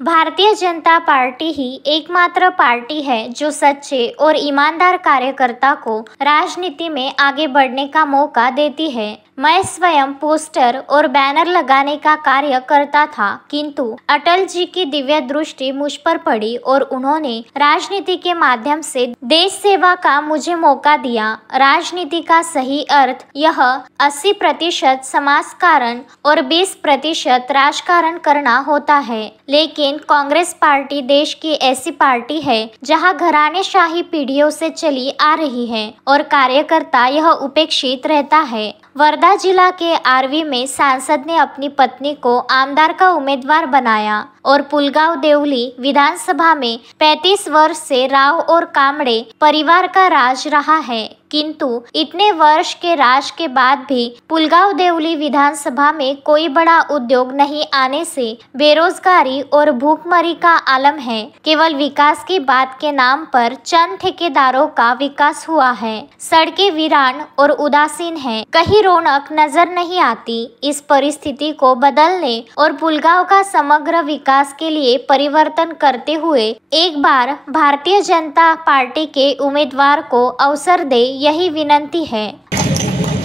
Bharatiya Janata party ही एकमात्र party है जो सच्चे और ईमानदार कार्यकर्ता को राजनीति में आगे बढ़ने का मौका देती है। मैं स्वयं पोस्टर और बैनर लगाने का कार्य करता था, किंतु अटल जी की दिव्य दृष्टि मुझ पर पड़ी और उन्होंने राजनीति के माध्यम से देश सेवा का मुझे मौका दिया। राजनीति का सही अर्थ यह 80% समाजकारण और 20% राजकारण करना होता है। लेकिन कांग्रेस पार्टी देश की ऐसी पार्टी है जहां घरानेशाही पीढ़ियों से चली आ रही है और कार्यकर्ता यह उपेक्षित रहता है। वर्धा जिला के आरवी में सांसद ने अपनी पत्नी को आमदार का उम्मीदवार बनाया और पुलगांव देवली विधानसभा में 35 वर्ष से राव और कामड़े परिवार का राज रहा है, किंतु इतने वर्ष के राज के बाद भी पुलगांव देवली विधानसभा में कोई बड़ा उद्योग नहीं आने से बेरोजगारी और भूखमरी का आलम है। केवल विकास की बात के नाम पर चंद ठेकेदारों का विकास हुआ है। सड़कें वीरान और उदासीन हैं, कहीं रौनक नजर नहीं आती। इस परिस्थिति को बदलने और पुलगांव का समग्र विकास के लिए परिवर्तन करते हुए एक बार भारतीय जनता पार्टी के उम्मीदवार को अवसर दे, यही विनती है।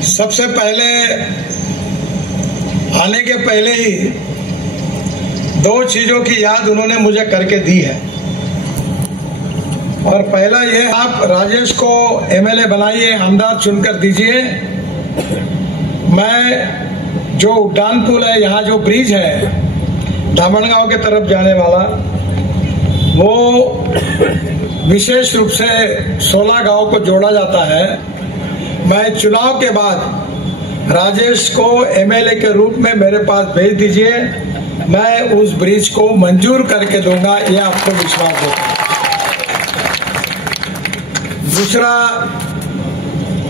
सबसे पहले आने के पहले ही 2 चीजों की याद उन्होंने मुझे करके दी है और पहला ये, आप राजेश को एमएलए बनाइए, आमदार चुनकर दीजिए। मैं जो उड्डान पुल है, यहाँ जो ब्रिज है धामणगांव के तरफ जाने वाला, वो विशेष रूप से 16 गांव को जोड़ा जाता है। मैं चुनाव के बाद राजेश को एमएलए के रूप में मेरे पास भेज दीजिए, मैं उस ब्रिज को मंजूर करके दूंगा, ये आपको विश्वास है। दूसरा,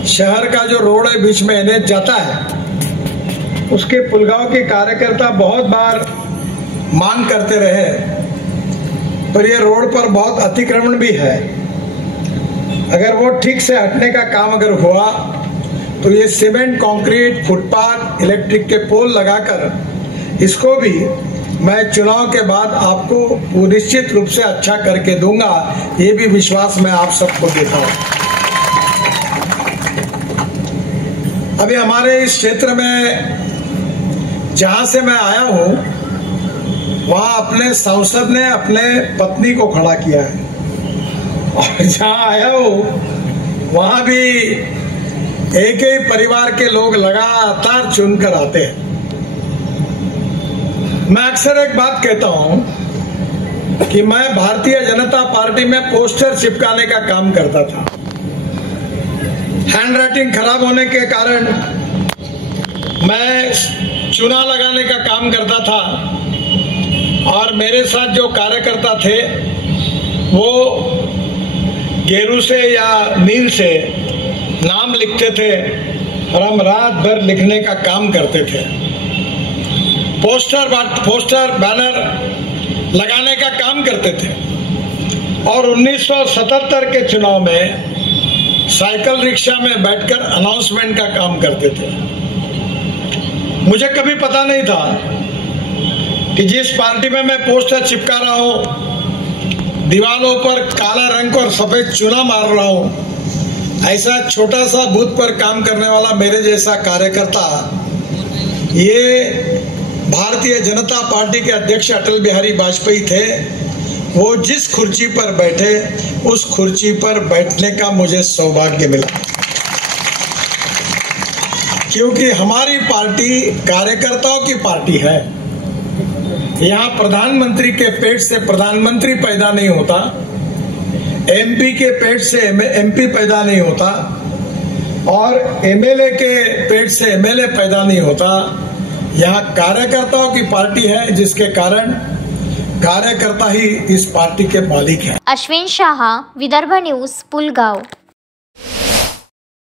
शहर का जो रोड है बीच में एनएच जाता है, उसके पुलगांव के कार्यकर्ता बहुत बार मांग करते रहे, पर ये रोड पर बहुत अतिक्रमण भी है। अगर वो ठीक से हटने का काम अगर हुआ तो ये सीमेंट, कंक्रीट, फुटपाथ, इलेक्ट्रिक के पोल लगाकर इसको भी मैं चुनाव के बाद आपको निश्चित रूप से अच्छा करके दूंगा, ये भी विश्वास मैं आप सबको देता हूं। अभी हमारे इस क्षेत्र में जहां से मैं आया हूं, वहां अपने सांसद ने अपने पत्नी को खड़ा किया है और जहां आया हूं वहां भी एक ही परिवार के लोग लगातार चुनकर आते हैं। मैं अक्सर एक बात कहता हूं कि मैं भारतीय जनता पार्टी में पोस्टर चिपकाने का काम करता था। हैंडराइटिंग खराब होने के कारण मैं चुना लगाने का काम करता था और मेरे साथ जो कार्यकर्ता थे वो गेरू से या नील से नाम लिखते थे और हम रात भर लिखने का काम करते थे। पोस्टर बैनर लगाने का काम करते थे और 1977 के चुनाव में साइकिल रिक्शा में बैठकर अनाउंसमेंट का काम करते थे। मुझे कभी पता नहीं था कि जिस पार्टी में मैं पोस्टर चिपका रहा हूं, दीवारों पर काला रंग और सफेद चूना मार रहा हूं, ऐसा छोटा सा बूथ पर काम करने वाला मेरे जैसा कार्यकर्ता, ये भारतीय जनता पार्टी के अध्यक्ष अटल बिहारी वाजपेयी थे। वो जिस कुर्सी पर बैठे, उस कुर्सी पर बैठने का मुझे सौभाग्य मिला, क्योंकि हमारी पार्टी कार्यकर्ताओं की पार्टी है। यहाँ प्रधानमंत्री के पेट से प्रधानमंत्री पैदा नहीं होता, एमपी के पेट से एमपी पैदा नहीं होता और एमएलए के पेट से एमएलए पैदा नहीं होता। यहाँ कार्यकर्ताओं की पार्टी है, जिसके कारण कार्यकर्ता ही इस पार्टी के मालिक हैं। अश्विन शाह, विदर्भ न्यूज, पुलगांव।